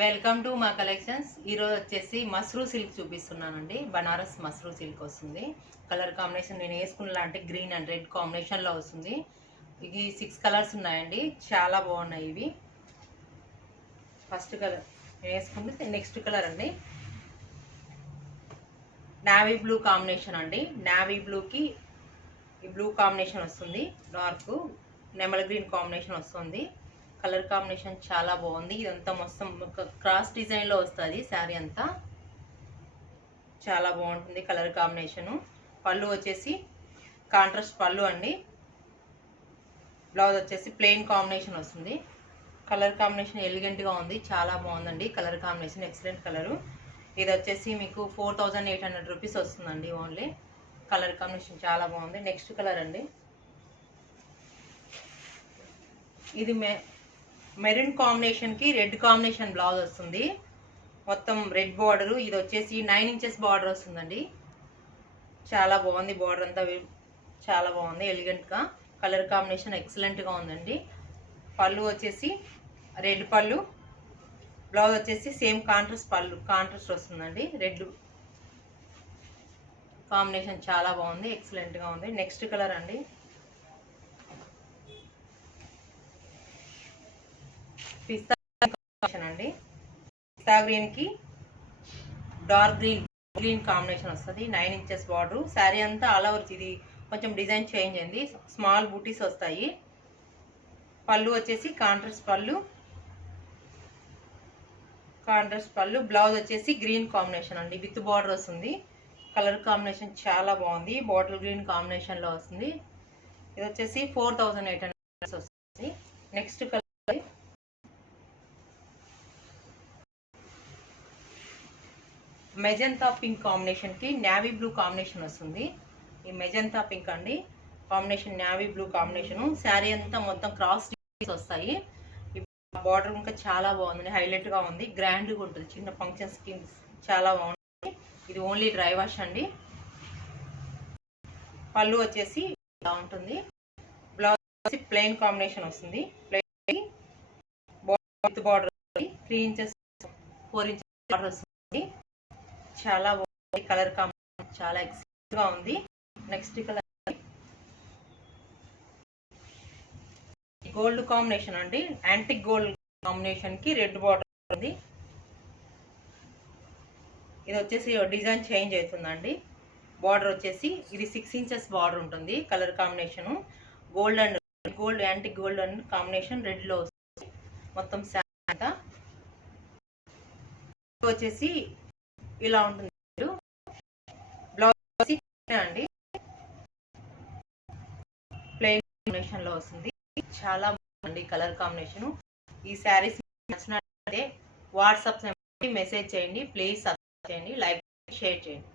Welcome to మా collections. ఈరోజు వచ్చేసి మస్రూ సిల్క్ చూపిస్తున్నానండి. బనారస్ మస్రూ సిల్క్ వస్తుంది. కలర్ కాంబినేషన్ నేను వేసుకున్న లాంటి గ్రీన్ అండ్ రెడ్ కాంబినేషన్లో వస్తుంది. ఇది 6 కలర్స్ ఉన్నాయండి. చాలా బాగున్నాయి ఇవి. ఫస్ట్ కలర్ నేను వేసుకుంటే నెక్స్ట్ కలర్ అండి నావీ బ్లూ కాంబినేషన్ అండి. నావీ బ్లూకి ఈ బ్లూ కాంబినేషన్ వస్తుంది. డార్క్ నెమల్ గ్రీన్ కాంబినేషన్ వస్తుంది. కలర్ కాంబినేషన్ చాలా బాగుంది. ఇదంతా మొత్తం క్రాస్ డిజైన్లో వస్తుంది. శారీ అంతా చాలా బాగుంటుంది కలర్ కాంబినేషను. పళ్ళు వచ్చేసి కాంట్రాస్ట్ పళ్ళు అండి. బ్లౌజ్ వచ్చేసి ప్లెయిన్ కాంబినేషన్ వస్తుంది. కలర్ కాంబినేషన్ ఎలిగెంట్గా ఉంది. చాలా బాగుందండి కలర్ కాంబినేషన్. Excellent colour. ఇది వచ్చేసి మీకు 4800 రూపీస్ వస్తుందండి ఓన్లీ. కలర్ కాంబినేషన్ చాలా బాగుంది. నెక్స్ట్ కలర్ అండి ఇది మెరూన్ కాంబినేషన్కి రెడ్ కాంబినేషన్ బ్లౌజ్ వస్తుంది. మొత్తం రెడ్ బార్డరు. ఇది వచ్చేసి 9 ఇంచెస్ బార్డర్ వస్తుందండి. చాలా బాగుంది. బార్డర్ అంతా చాలా బాగుంది ఎలిగెంట్గా. కలర్ కాంబినేషన్ ఎక్సలెంట్గా ఉందండి. పళ్ళు వచ్చేసి రెడ్ పళ్ళు. బ్లౌజ్ వచ్చేసి సేమ్ కాంట్రాస్ట్ పళ్ళు కాంట్రాస్ట్ వస్తుందండి. రెడ్ కాంబినేషన్ చాలా బాగుంది. ఎక్సలెంట్గా ఉంది. నెక్స్ట్ కలర్ అండి పిస్తా కాంబినేషన్ అండి. పిస్తా గ్రీన్కి డార్క్ గ్రీన్ కాంబినేషన్ వస్తుంది. 9 ఇంచెస్ బార్డర్. శారీ అంతా ఆల్ ఓవర్ ఇది కొంచెం డిజైన్ చేంజ్ అయింది. స్మాల్ బూటీస్ వస్తాయి. పళ్ళు వచ్చేసి కాంట్రాస్ట్ పళ్ళు. బ్లౌజ్ వచ్చేసి గ్రీన్ కాంబినేషన్ అండి. విత్ బార్డర్ వస్తుంది. కలర్ కాంబినేషన్ చాలా బాగుంది. బాటిల్ గ్రీన్ కాంబినేషన్లో వస్తుంది. ఇది వచ్చేసి 4800 వస్తుంది. నెక్స్ట్ కలర్ మెజంతా పింక్ కాంబినేషన్కి నావీ బ్లూ కాంబినేషన్ వస్తుంది. ఈ మెజంతా పింక్ అండి combination, navy blue combination. Sari అంతా మొత్తం క్రాస్ డిజైన్స్ వస్తాయి. ఈ బార్డర్ ఇంకా చాలా బాగుంది. హైలైట్గా ఉంది. గ్రాండ్గా ఉంటుంది. చిన్న ఫంక్షన్స్కి చాలా బాగుంటుంది. ఇది ఓన్లీ డ్రై వాష్ అండి. పళ్ళు వచ్చేసి ఇలా ఉంటుంది. బ్లౌజ్ వచ్చి ప్లెయిన్ కాంబినేషన్ వస్తుంది. Plain with border 3 inches 4 inches border వస్తుంది. చాలా బాగుంది. కలర్ కాంబినేషన్ చాలా ఎక్సలెంట్ గా ఉంది. నెక్స్ట్ కలర్ గోల్డ్ కాంబినేషన్ అండి. యాంటిక్ గోల్డ్ కాంబినేషన్ కి రెడ్ బార్డర్ ఉంది. ఇది వచ్చేసి డిజైన్ చేంజ్ అవుతుందండి. బార్డర్ వచ్చేసి ఇది 6 ఇంచెస్ బార్డర్ ఉంటుంది. Colour combination gold antique gold and combination red లో వస్తుంది. మొత్తం శారీ అంతా వచ్చేసి ఇలా ఉంటుంది. బ్లౌజ్ అండి ప్లెయిన్ కాంబినేషన్ లో వస్తుంది. చాలా బాగుంది కలర్ కాంబినేషన్. ఈ శారీస్ నచ్చినట్లయితే వాట్సాప్ మెసేజ్ చేయండి. ప్లీజ్ సబ్స్క్రైబ్ చేయండి, లైక్ షేర్ చేయండి.